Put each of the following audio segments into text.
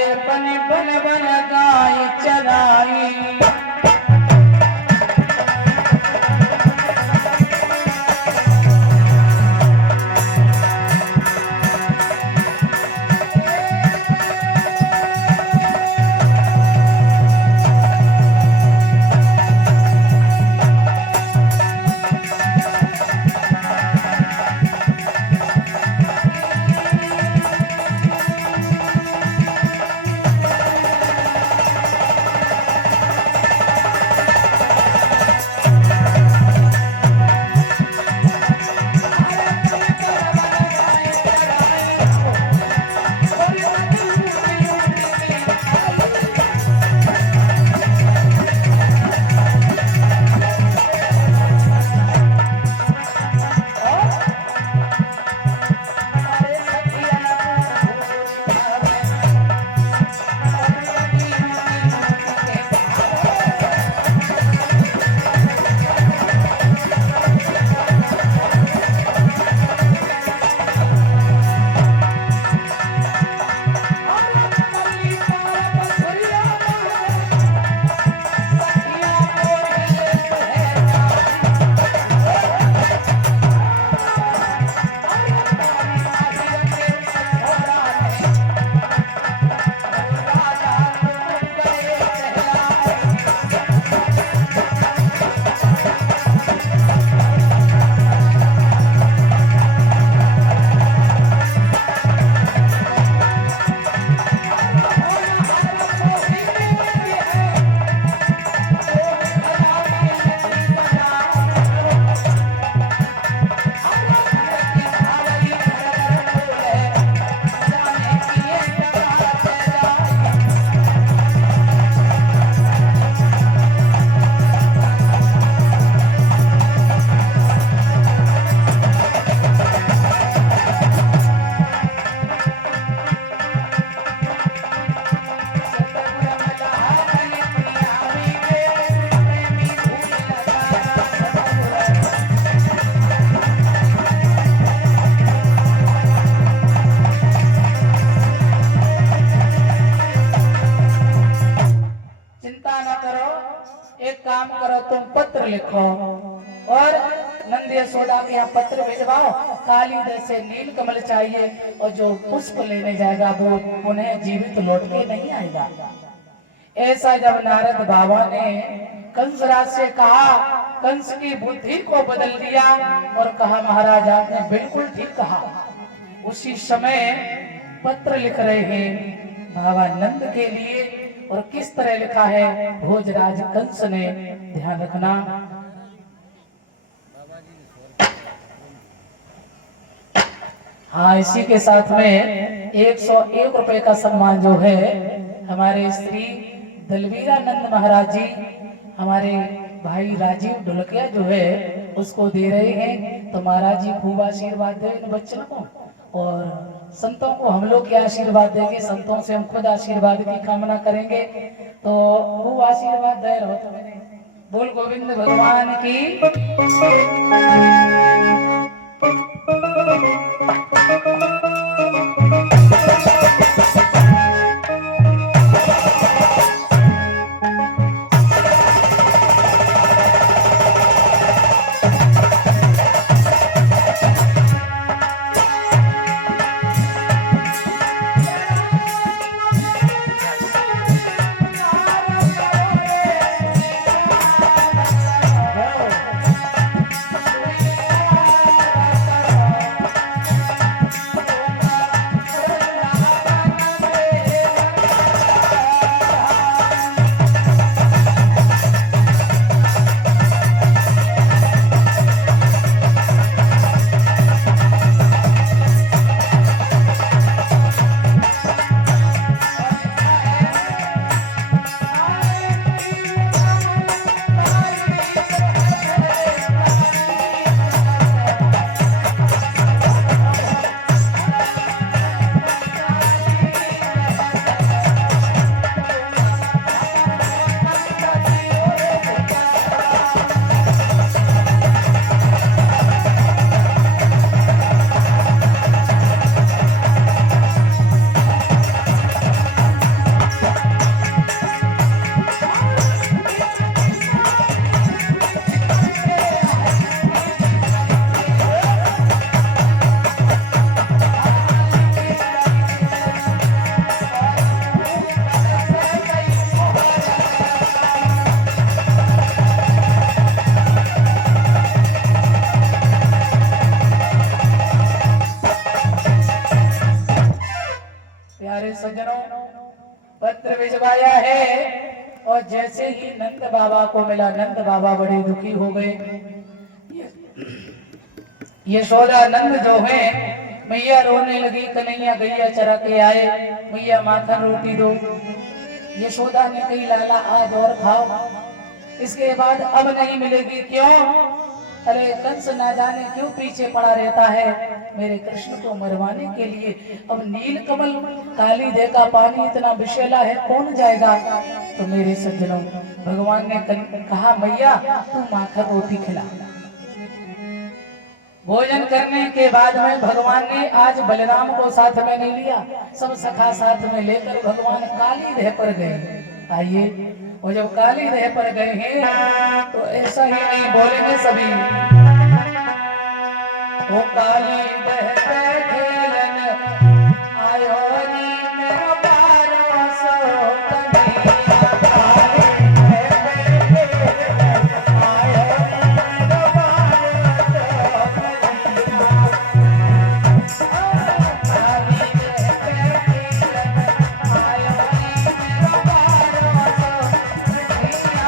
अरे बन बन बन गाय चराई काम करो, तुम पत्र लिखो और नंद यशोदा के यहाँ पत्र भिजवाओ। काली जैसे नील कमल चाहिए और जो पुष्प लेने जाएगा वो उन्हें जीवित लौट के नहीं आएगा। ऐसा जब नारद बाबा ने कंसराज से कहा, कंस की बुद्धि को बदल दिया और कहा महाराज आपने बिल्कुल ठीक कहा। उसी समय पत्र लिख रहे हैं बाबा नंद के लिए और किस तरह लिखा है भोजराज कंस ने, ध्यान रखना। हाँ, इसी के साथ में 101 रुपए का सम्मान जो है हमारे श्री दलवीरानंद महाराज जी, हमारे भाई राजीव ढोलकिया जो है उसको दे रहे हैं। तो महाराज जी खूब आशीर्वाद दे इन बच्चों को और संतों को हम लोग क्या आशीर्वाद देंगे, संतों से हम खुद आशीर्वाद की कामना करेंगे। तो खूब आशीर्वाद दे रहो। तो मैंने बोल गोविंद भगवान की। सज्जनों पत्र भिजवाया है और जैसे ही नंद बाबा को मिला, नंद बाबा बड़े दुखी हो गए। यशोदा नंद जो है मैया रोने लगी, कन्हैया गैया चरा के आए, मैया माखन रोटी दो। यशोदा ने कही लाला आज और खाओ, इसके बाद अब नहीं मिलेगी। क्यों? अरे कंस ना जाने क्यों पीछे पड़ा रहता है मेरे कृष्ण को मरवाने के लिए। अब नील कमल काली दे का पानी इतना विषैला है, कौन जाएगा? तो मेरे सज्जनों भगवान ने कहा मैया तू माखन रोटी खिला। भोजन करने के बाद में भगवान ने आज बलराम को साथ में नहीं लिया, सब सखा साथ में लेकर भगवान काली देह पर गए। आइए, और जब काली देह पर गए हैं तो ऐसा ही नहीं बोलेंगे सभी, वो काली देह पे खेलन आयो नी मेरो बारो सो कन्हैया, काली देह पे खेलन आयो नी मेरो बारो सो कन्हैया, काली देह पे खेलन आयो नी मेरो बारो सो कन्हैया,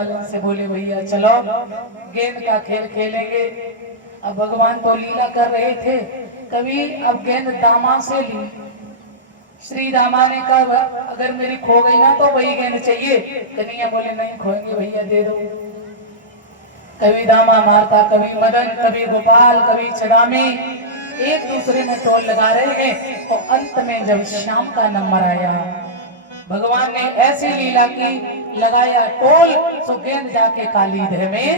वाले से बोले भैया चलो गेंद का खेल खेलेंगे। अब भगवान तो लीला कर रहे थे, कभी अब गेंद दामा से ली। श्री दामा ने कहा अगर मेरी खो गई ना तो वही गेंद चाहिए। कन्हैया बोले नहीं खोएंगे भैया, दे दो। कभी दामा मारता, कभी मदन, कभी गोपाल, कभी छदामी, एक दूसरे में टोल लगा रहे हैं। और अंत में जब श्याम का नंबर आया, भगवान ने ऐसी लीला की, लगाया टोल तो गेंद जाके काली दह में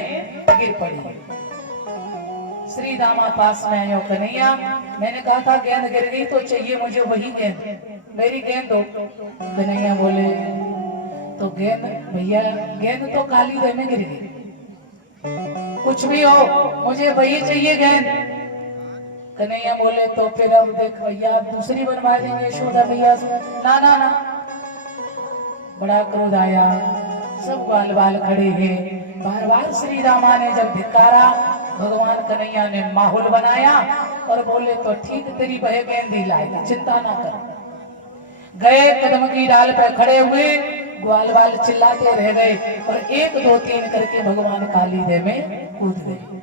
गिर पड़ी। श्री दामा पास में आयो, कन्हैया मैंने कहा था गेंद गिर गई तो चाहिए मुझे वही गेंद, मेरी गेंद दो। कन्हैया बोले तो गेंद भैया, गेंद तो काली दह में गिर गई, कुछ भी हो मुझे वही चाहिए गेंद। कन्हैया बोले तो फिर अब देख भैया आप दूसरी बनवा देंगे यशोदा भैया से। ना ना ना, बड़ा क्रोध आया, सब बाल बाल खड़े हैं। बार बार श्री रामा ने जब धिक्कारा, भगवान कन्हैया ने माहौल बनाया और बोले तो ठीक तेरी बहे गेंद ही लाएगा, चिंता ना कर। गए कदम की डाल पर खड़े हुए, ग्वाल बाल चिल्लाते रह गए और 1 2 3 करके भगवान काली दह में कूद गए।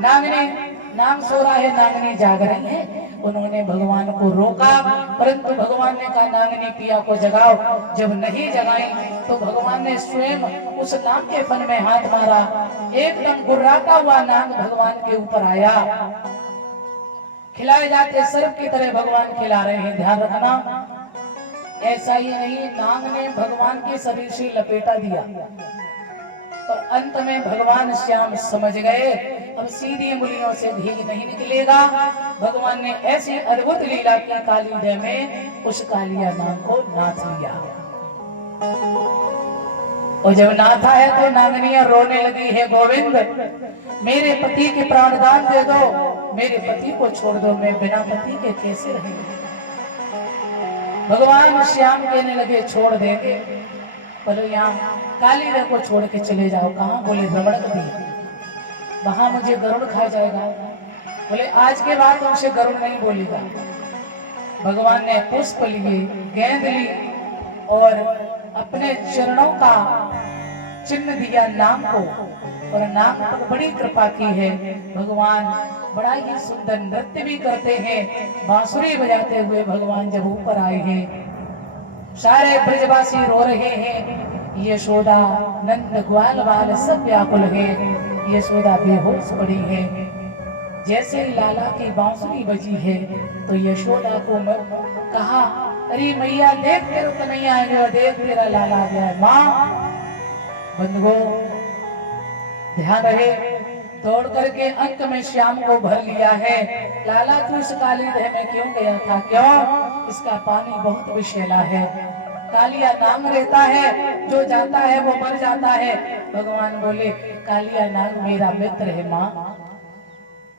नागनी नाम सो रहा है, नागनी जाग रही है। उन्होंने भगवान को रोका, परंतु भगवान ने कहा नागनी पिया को जगाओ। जब नहीं जगाई तो भगवान ने स्वयं उस नाग के फन में हाथ मारा। एकदम गुर्राता हुआ नाग भगवान के ऊपर आया। खिलाए जाते सर्प की तरह भगवान खिला रहे हैं, ध्यान रखना। ऐसा ही नहीं, नाग ने भगवान के शरीर से लपेटा दिया और अंत में भगवान श्याम समझ गए अब सीधी उंगलियों से घी नहीं निकलेगा। भगवान ने ऐसी अद्भुत लीला की, काली दह में उस कालिया नाग को नाथ लिया। और जब नाथा है तो नागनिया रोने लगी है, गोविंद मेरे पति के प्राणदान दे दो, मेरे पति को छोड़ दो, मैं बिना पति के कैसे रहेंगे। भगवान श्याम कहने लगे छोड़ देंगे, बोले यहाँ काली दह को छोड़ के चले जाओ। कहाँ? बोले रमण नदी, वहां मुझे गरुड़ खा जाएगा। बोले आज के बाद तुमसे गरुड़ नहीं बोलेगा। भगवान ने पुष्प लिए, गेंद ली और अपने चरणों का चिन्ह दिया नाम को, और नाम पर बड़ी कृपा की है। भगवान बड़ा ही सुंदर नृत्य भी करते हैं, बांसुरी बजाते हुए भगवान जब ऊपर आए हैं। सारे ब्रजवासी रो रहे हैं, यशोदा नंद ग्वाल बाल सब व्याकुल है। यशोदा बेहोश पड़ी है। जैसे ही लाला की बांसुरी बजी है तो यशोदा को कहा अरे मैया देख तेरे कन्हैया आ गया, देख तेरा लाला आ गया है। माँ बंधुओं ध्यान रहे, दौड़ करके अंक में श्याम को भर लिया है। लाला तू इस काली दह में क्यों गया था? क्यों? इसका पानी बहुत विषैला है, कालिया नाग रहता है, जो जाता है वो मर जाता है। भगवान बोले कालिया नाग मेरा मित्र है माँ,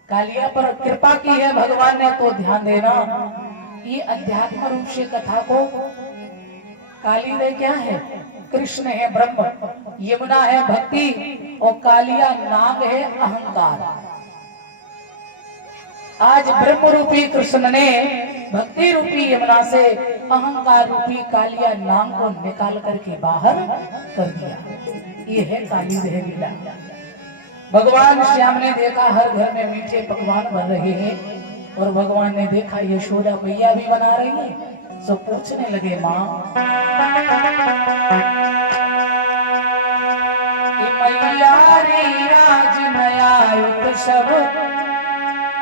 कालिया पर कृपा की है भगवान ने तो ध्यान देना। ये अध्यात्म रूप से कथा को, काली दह क्या है? कृष्ण है ब्रह्म, यमुना है भक्ति और कालिया नाग है अहंकार। आज ब्रह्म रूपी कृष्ण ने भक्ति रूपी यमुना से अहंकार रूपी कालिया नाग को निकाल करके बाहर कर दिया। ये है काली दह लीला। भगवान श्याम ने देखा हर घर में मीठे पकवान बन रहे हैं और भगवान ने देखा यशोदा मैया भी बना रही है, तो पूछने लगे माँ मैया रे आज नया उत्सव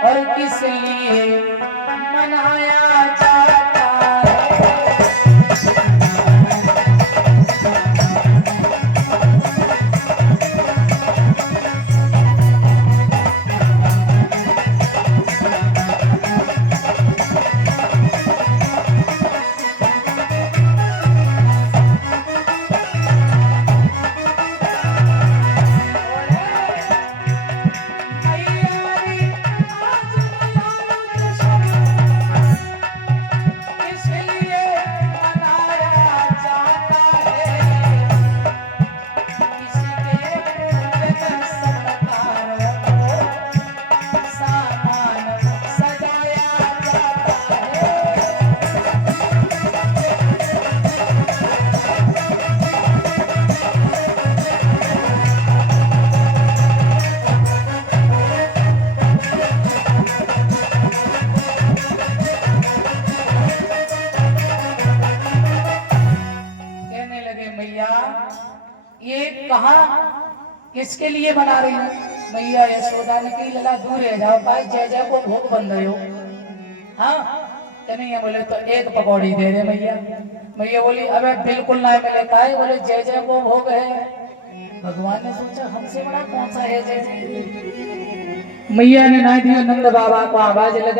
और किस लिए मनाया जाता है? किसके लिए बना रही हो? मैया यशोदा ने कही लला दूर रह जाओ भाई, जय जय को भोग बन रहे हो। हाँ नहीं बोले तो एक पकौड़ी दे दे मैया। मैया बोली अबे बिल्कुल ना मिले, काहे? बोले जय जय को भोग है। भगवान ने सोचा हमसे बड़ा कौन सा है जय जय। मैया ने ना दिया, नंद बाबा को आवाज लगा